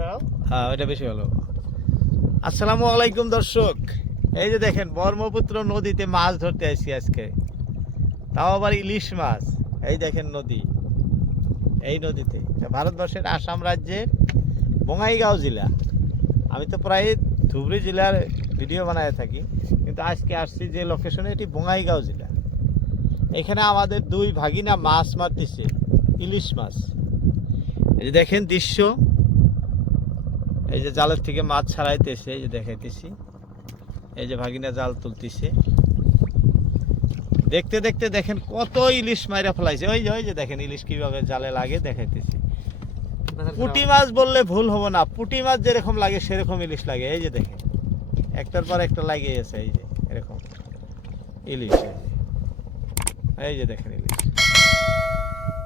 ক্যামেরাও হ্যাঁ ওইটা বেশি ভালো। আসসালামু আলাইকুম, দর্শক। এই যে দেখেন, ব্রহ্মপুত্র নদীতে মাছ ধরতে আসছি আজকে। তাও আবার ইলিশ মাছ। এই দেখেন নদী। এই নদীতে। ভারতবর্ষের আসাম রাজ্যের বঙ্গাইগাঁও জেলা। আমি তো প্রায় ধুবড়ি জেলার ভিডিও বানায় থাকি, কিন্তু আজকে আসছি যে লোকেশনে এটি বঙ্গাইগাঁও জেলা। এখানে আমাদের দুই ভাগিনা মাছ মারতেছে, ইলিশ মাছ। এই দেখেন দৃশ্য। এই যে জালের থেকে মাছ ছাড়াইতেছে এই যে দেখাইতেছি। এই যে ভাগিনা জাল তুলতেছে। দেখতে দেখতে দেখেন কত ইলিশ মাইরা ফেলাইছে। ওই যে ওই যে দেখেন ইলিশ কীভাবে জালে লাগে দেখাইতেছি। পুঁটি মাছ বললে ভুল হব না। পুঁটি মাছ যেরকম লাগে সেরকম ইলিশ লাগে। এই যে দেখেন একটার পর একটা লাগিয়ে গেছে এই যে এরকম ইলিশ। এই যে দেখেন ইলিশ।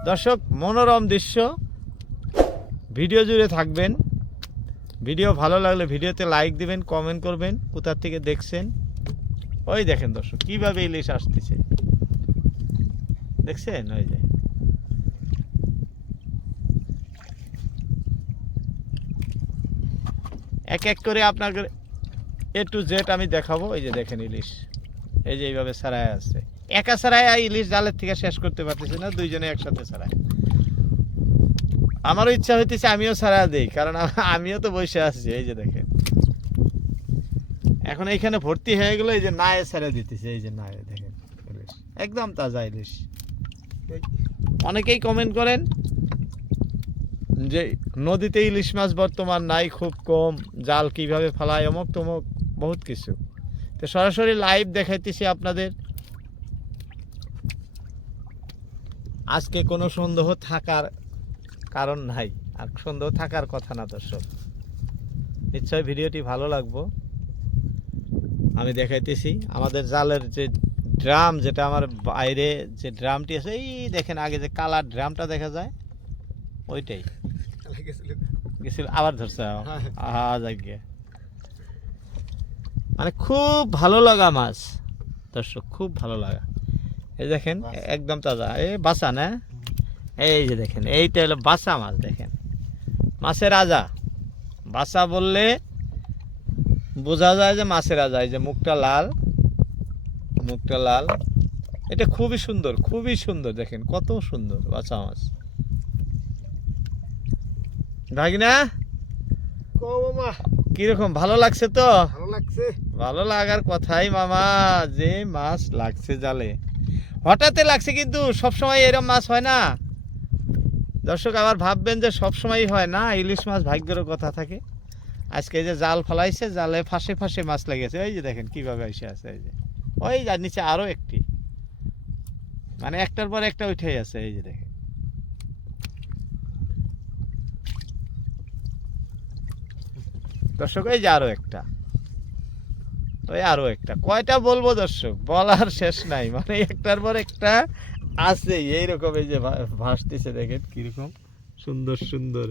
দর্শক মনোরম দৃশ্য। ভিডিও জুড়ে থাকবেন। ভিডিও ভালো লাগলে ভিডিওতে লাইক দিবেন কমেন্ট করবেন কোথার থেকে দেখছেন। ওই দেখেন দর্শক, কীভাবে ইলিশ আসতেছে। দেখছেন? ওই যে। এক এক করে আপনাকে এ টু জেড আমি দেখাবো। এই যে দেখেন ইলিশ। এই যে এইভাবে সারায় আছে। একা সারায় ইলিশ জালের থেকে শেষ করতে পারতেছি না, দুইজনে একসাথে সারায়। আমারও ইচ্ছা হইতেছে, আমিও সারা দিই, কারণ আমিও তো বসে আছি, এই যে দেখেন। এখন এইখানে ভর্তি হয়ে গেল, এই যে নায়ে সারা দিতেছে, এই যে নায়ে, দেখেন একদম তাজা ইলিশ। অনেকেই কমেন্ট করেন যে, নদীতে ইলিশ মাছ বর্তমান নাই, খুব কম, জাল কীভাবে ফেলায়, অমুক তমুক, বহুত কিছু। তো সরাসরি লাইভ দেখাইতেছি আপনাদের। আজকে কোনো সন্দেহ থাকার কারণ নাই। আর সন্দেহ থাকার কথা না দর্শক। নিশ্চয় ভিডিওটি ভালো লাগবো। আমি দেখাইতেছি আমাদের জালের যে ড্রাম যেটা আমার বাইরে যে ড্রামটি আছে এই দেখেন আগে যে কালার ড্রামটা দেখা যায় ওইটাই। গেছিল। আবার ধরছে। হ্যাঁ। আহা যাকে মানে খুব ভালো লাগা মাছ দর্শক খুব ভালো লাগা। এই দেখেন একদম তাজা। এ বাসা না? এই যে দেখেন এইটা হলো বাসা মাছ দেখেন। মাছের রাজা বাসা বললে বোঝা যায় যে মাছের রাজা এই যে মুখটা লাল মুখটা লাল। এটা খুবই সুন্দর খুবই সুন্দর দেখেন কত সুন্দর বাসা মাছ। ভাগিনা? কীরকম ভালো লাগছে তো? ভালো লাগছে। ভালো লাগার কথাই মামা যে মাছ লাগছে জালে। হঠাৎ লাগছে কিন্তু সব সময় এরকম মাছ হয় না। দর্শক, আবার ভাববেন যে সব সময় হয় না, ইলিশ মাছ ভাগ্যেরও কথা থাকে। আজকে যে জাল ফলাইছে, জালে ফাঁসে ফাঁসে মাছ লেগেছে। ওই যে দেখেন কীভাবে এসে আছে, এই যে। ওই যার নিচে আরও একটি। মানে একটার পর একটা উঠে আছে, এই যে দেখেন। দর্শক, এই যে আরও একটা। ওই আরও একটা। কয়টা বলব দর্শক? বলার শেষ নাই। মানে একটার পর একটা আছে, এইরকম এই যে ভাসতেছে দেখেন কীরকম সুন্দর সুন্দর।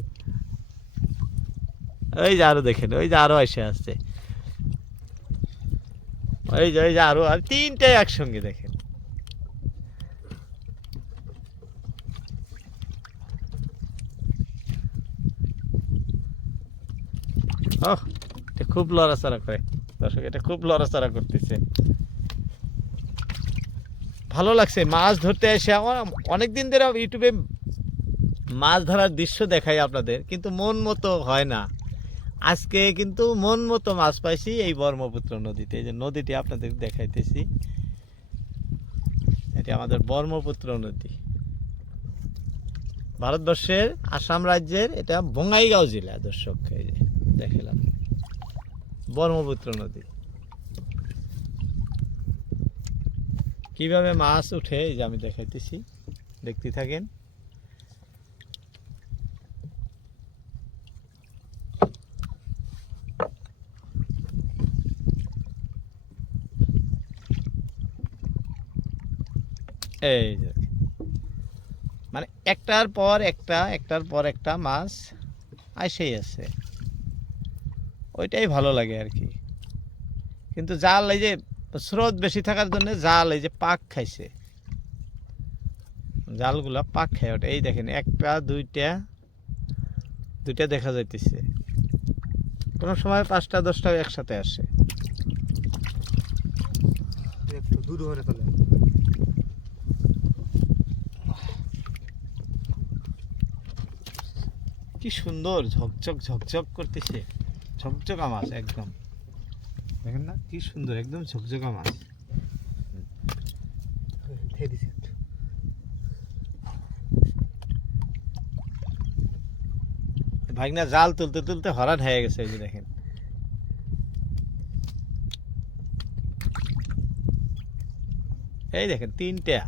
ওই যে আরও দেখেন ওই যে আরও এসে আসছে। ওই যে ওই যে আরও, আর তিনটাই একসঙ্গে দেখেন। খুব লড়াচড়া করে। দর্শক, এটা খুব লড়াচড়া করতেছে। ভালো লাগছে। মাছ ধরতে এসে আমার অনেক দিন ধরে ইউটিউবে মাছ ধরার দৃশ্য দেখাই আপনাদের, কিন্তু মন মতো হয় না। আজকে কিন্তু মন মতো মাছ পাইছি এই ব্রহ্মপুত্র নদীতে। এই যে নদীটি আপনাদের দেখাইতেছি। এটি আমাদের ব্রহ্মপুত্র নদী। ভারতবর্ষের আসাম রাজ্যের এটা বঙ্গাইগাঁও জেলা, দর্শক, এই যে দেখালাম। ব্রহ্মপুত্র নদী। কীভাবে মাছ উঠে, এই যে আমি দেখাইতেছি। দেখতে থাকেন। এই যে। মানে একটার পর একটা, একটার পর একটা মাছ আসেই আছে। ওইটাই ভালো লাগে আর কি। কিন্তু জাল এই যে স্রোত বেশি থাকার জন্য জাল এই যে পাক খাইছে। জালগুলা পাক খায় ওঠে এই দেখেন একটা দুইটা দুইটা দেখা যাইতেছে। কোনো সময় পাঁচটা দশটাও একসাথে আসে। কি সুন্দর ঝকঝক ঝকঝক করতেছে। ঝকঝকা মাছ একদম। দেখেন না কি সুন্দর একদম ঝকঝকা মাছ। ভাগনা জাল তুলতে তুলতে হরান হয়ে গেছে এই যে দেখেন। এই দেখেন তিনটা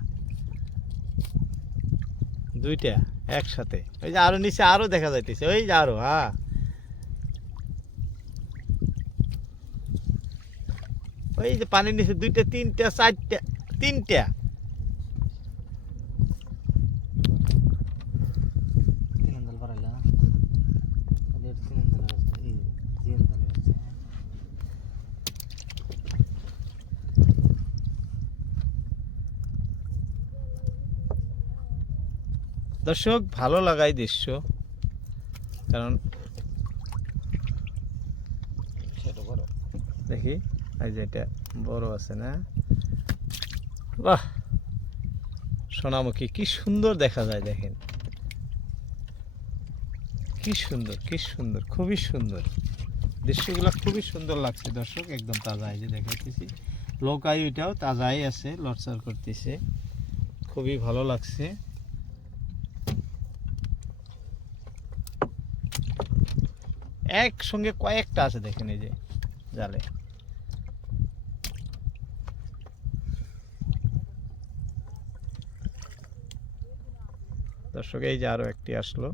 দুইটা একসাথে। ওই যে আরও নিচে আরও দেখা যাইতেছে ওই যে আরও হ্যাঁ। ওই যে পানি নিচে দুইটা তিনটা চারটা তিনটা। দর্শক ভালো লাগাই দৃশ্য কারণ দেখি। এই যে এটা বড় আছে না? বাহ! সোনামুখী, কি সুন্দর দেখা যায় দেখেন। কি সুন্দর কি সুন্দর, খুবই সুন্দর। দৃশ্যগুলো খুবই সুন্দর লাগছে দর্শক, একদম তাজা, এই যে দেখাইতেছি। লোকাই ওইটাও তাজাই আছে লড়চড় করতেছে। খুবই ভালো লাগছে। একসঙ্গে কয়েকটা আছে দেখেন এই যে, জালে। দর্শক, এই যে আরও একটি আসলো।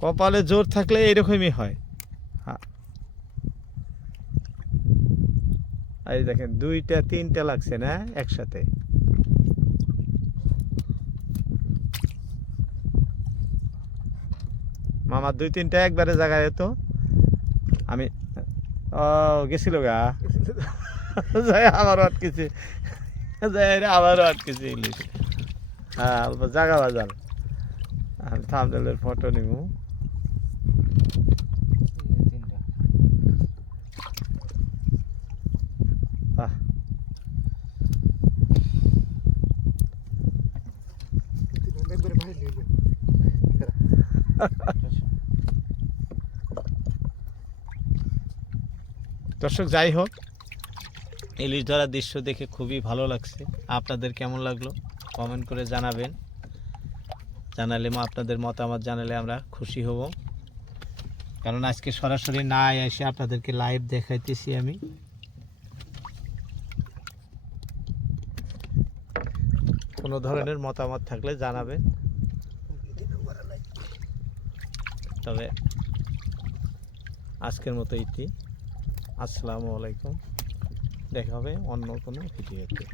কপালে জোর থাকলে এরকমই হয়। হ্যাঁ। দেখেন, দুইটা, তিনটা লাগছে না একসাথে? মামার দুই তিনটা একবারে জায়গায় তো আমি, ও, গেছিল গা। যাই আবারও আটকেছে। যাই রে আবারও আটকেছে ইলিশ। হ্যাঁ অল্প জায়গা বাজার। আমি থামনেলের ফটো নিব। তিনটা বাহ তিন ঘণ্টা একবারে বাইরে নিয়ে এলো। দর্শক, যাই হোক। ইলিশ ধরার দৃশ্য দেখে খুবই ভালো লাগছে। আপনাদের কেমন লাগল? কমেন্ট করে জানাবেন। জানালে আপনাদের মতামত জানালে আমরা খুশি হব। কারণ আজকে সরাসরি না এসে আপনাদেরকে লাইভ দেখাইতেছি আমি। কোনো ধরনের মতামত থাকলে জানাবেন। তবে আজকের মতো ইতি আসসালামু আলাইকুম। দেখা হবে অন্য কোনো ভিডিওতে।